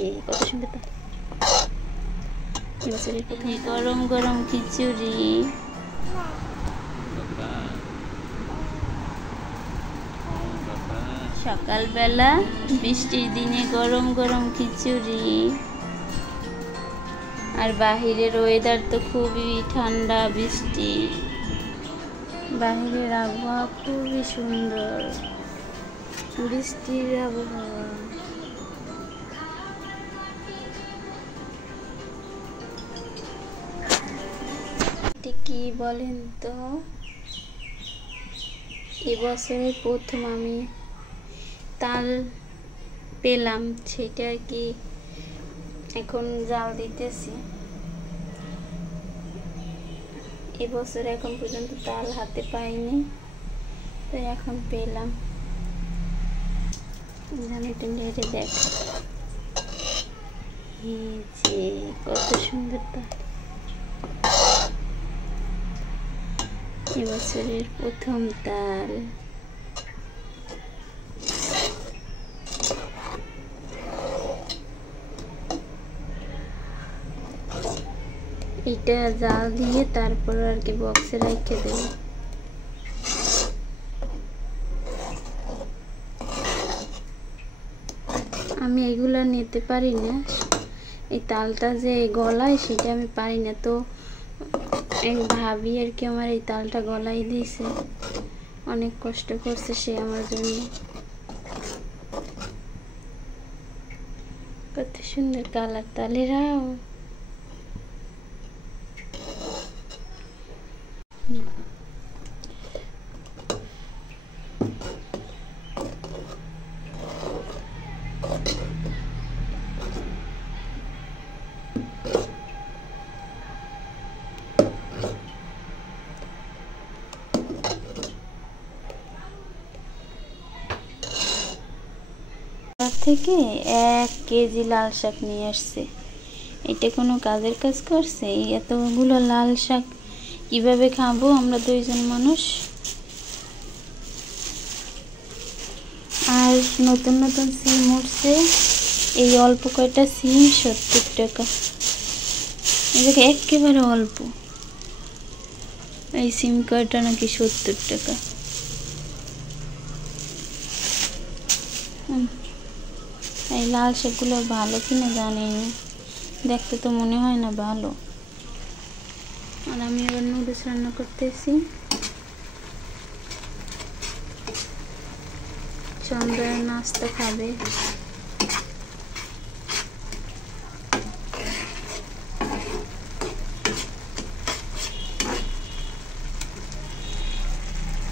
যে কত সুন্দর গরম গরম খিচুড়ি। সকালবেলা বৃষ্টির দিনে গরম গরম খিচুড়ি। আর বাহিরের ওয়েদার তো খুবই ঠান্ডা বৃষ্টি। বাহিরের আবহাওয়া খুবই সুন্দর, বৃষ্টির আবহাওয়া। এটি কি বলেন তো? এবছরে প্রথম আমি তাল পেলাম, সেটা আর কি এখন জাল দিতেছি। এবছর এখন পর্যন্ত তাল হাতে পাইনি, তো এখন পেলাম। একটু নেড়ে দেখ, এই যে কত সুন্দর তাল। এবছরের প্রথম তাল। এটা জাল দিয়ে তারপর আর কি বক্সে রেখে দেব। আমি এগুলা নিতে পারি না, এই তালটা যে গলায় সেটা আমি পারি না, তো এক ভাবি আর কি আমার এই তালটা গলায় দিয়েছে, অনেক কষ্ট করছে সে আমার জন্য। কত সুন্দর কালার তালেরাও। থেকে 1 কেজি লাল শাক নিয়ে আসছে। এটা কোনো কাজের কাজ করছে? এতগুলো লাল শাক কিভাবে খাবো আমরা 2 জন মানুষ? আর নতুন নতুন সিম উঠছে, এই অল্প কয়টা সিম 70 টাকা। এদিকে একেবারে অল্প, এই সিম কয়টা নাকি 70 টাকা। এই লাল শাকগুলো ভালো কিনা জানি না, দেখতে তো মনে হয় না ভালো। আর আমি এবার নুডলস রান্না করতেছি। সন্ধ্যায় নাস্তা খাবে।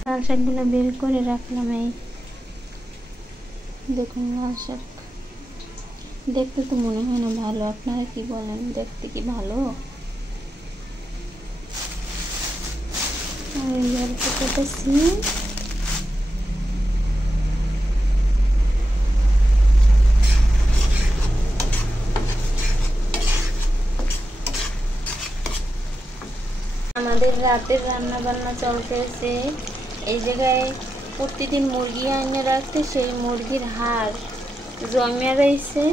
লাল শাকগুলো বের করে রাখলাম। এই দেখুন লাল শাক, দেখতে তো মনে হয় না ভালো। আপনারা কি বলেন, দেখতে কি ভালো? আর এই অল্প কটা সিম, আমাদের রাতের রান্না বান্না চলতেছে। এই জায়গায় প্রতিদিন মুরগি এনে রাখতে, সেই মুরগির হাড় জমে রয়েছে,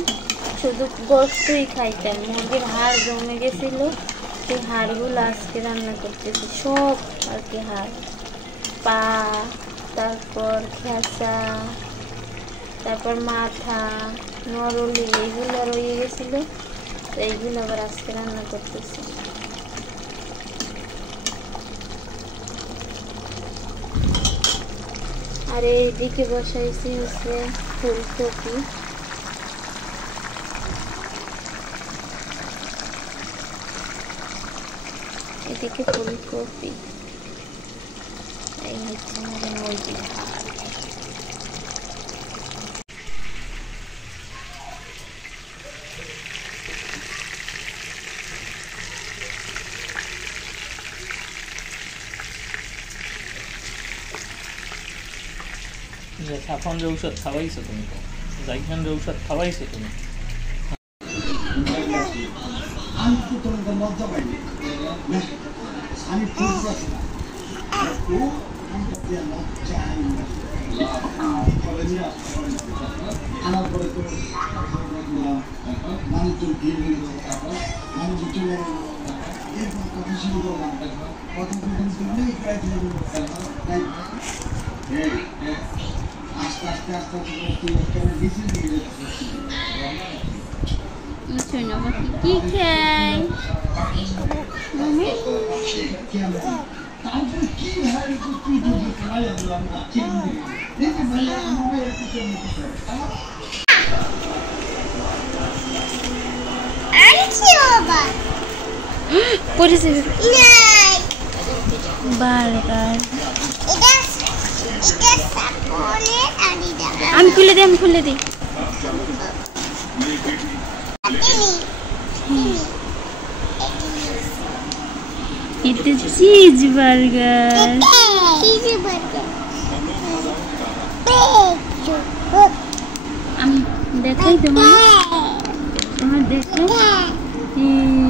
শুধু গোস্তই খাইতাম, মুরগির হাড় জমে গেছিল। সেই হাড়গুলো আজকে রান্না করতেছি, সব আর কি হাড়, পা, তারপর খেসা, তারপর মাথা, নরলি, এইগুলো রয়ে গেছিল, তো এইগুলো আবার আজকে রান্না করতেছি। আর এইদিকে বসাইছি হচ্ছে ফুলকপি। এদিকে ফুলকপি, এই হচ্ছে আমাদের মুরগির হাড়। সাফন ঔষধ খাওয়াইছো তুমি, জাইখান ঔষধ খাওয়াইছো তুমি। শোনো বাকি কি খাই মামি পড়েছে বার্গার আমি খুলে দিই এটা চিজ বার্গার আমি দেখাই তোমার দেখলে চিজ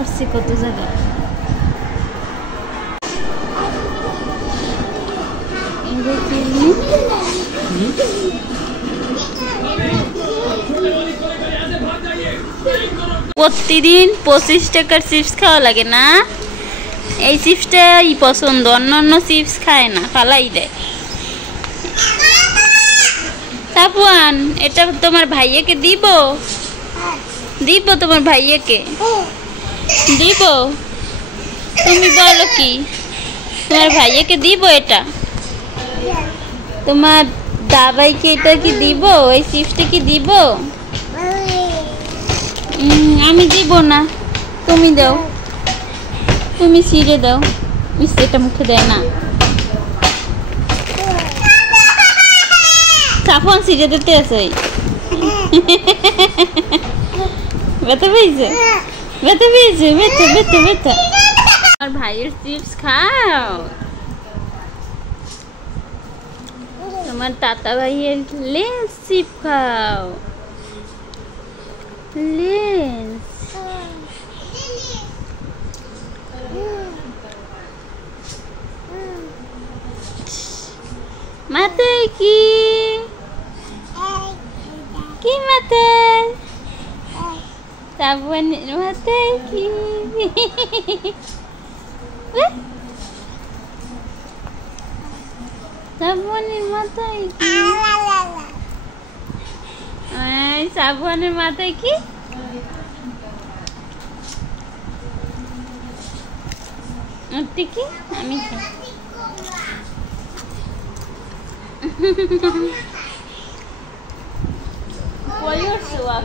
আসছে কত জায়গা প্রতিদিন 25 টাকার চিপস খাওয়া লাগে না এই চিপসটাই পছন্দ অন্য চিপস খায় না ফালাই দেয় তাপওয়ান এটা তোমার ভাইয়াকে দিব তোমার ভাইয়াকে দিব তুমি বলো কি তোমার ভাইয়াকে দিব এটা তোমার দাবাইকে এটা কি দিব এই চিপসটা কি দিব আমি দিব না তুমি দাও তুমি ছিঁড়ে দাও মিষ্টিটা মুখে দেয় না সাফন ছিঁড়ে দিতে আছে ব্যথা পেয়েছে ব্যথা আমার ভাইয়ের চিপস খাও তোমার তাতা ভাইয়ের লেন্স চিপ খাও লেন্স মাথায় কি মাথায় সাবনের মাথায় কি সাবনের মাথায় কি সাবনের মাথায় কি কি আমি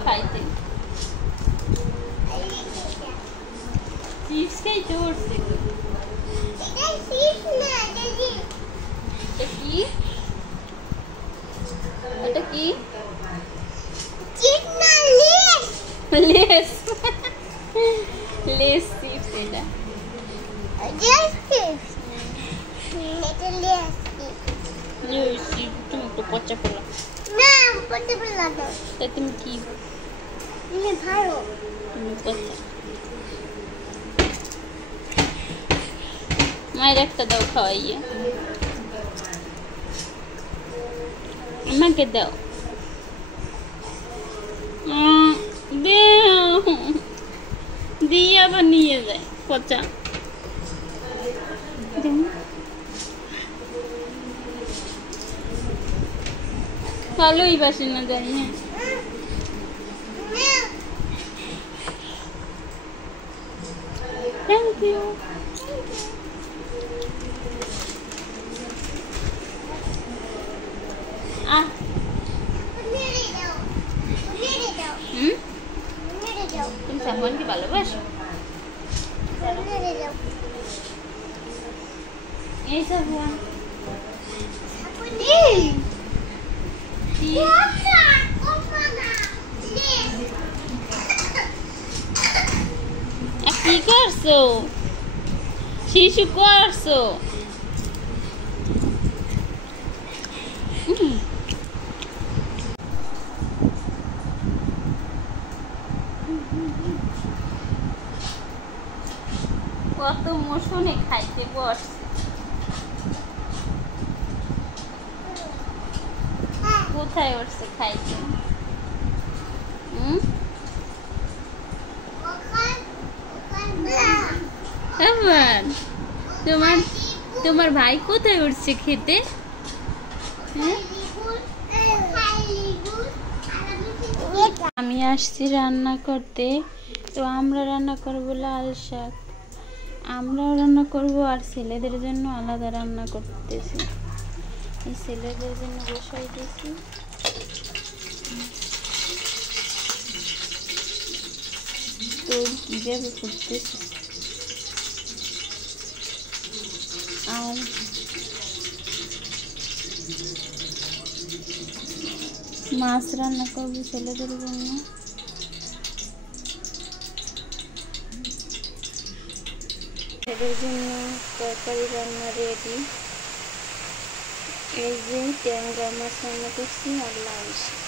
খাইতে চিপস খাইতে উঠছে এটা কি লেস চিপস এটা তুমি একটু পচা পেলা তাই তুমি কি ভালো মায়ের একটা দাও খাওয়াইয়ে আমাকে দাও দিয়ে আবার নিয়ে যায় পচা ভালোই বাসে না জানি না থ্যাংক ইউ তুমি সাবনকে ভালোবাসো এই সাবন কি করছো শিশু করছো কত মোশনে খাইতে বসছে। কোথায় উঠছে খাইতে? তোমার তোমার ভাই কোথায় উঠছে খেতে? আমি আসছি রান্না করতে। তো আমরা রান্না করবো লাল শাক, আমরাও রান্না করব আর ছেলেদের জন্য আলাদা রান্না করতেছি। এই ছেলেদের জন্য বসাই দিয়েছি। তো কীভাবে ফুটতেছে। আর মাছ রান্না করবো ছেলেদের জন্য। ছেলেদের জন্য তরকারি রান্না রেডি। এই যে ট্যাংরা মাছ রান্না করছি আর লাল শাক।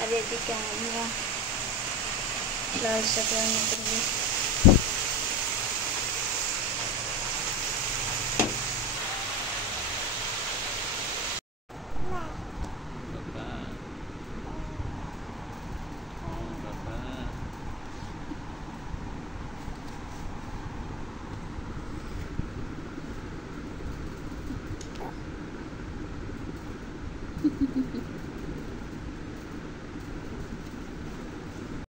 আর এদিকে আমরা লাল শাক রান্না করবো।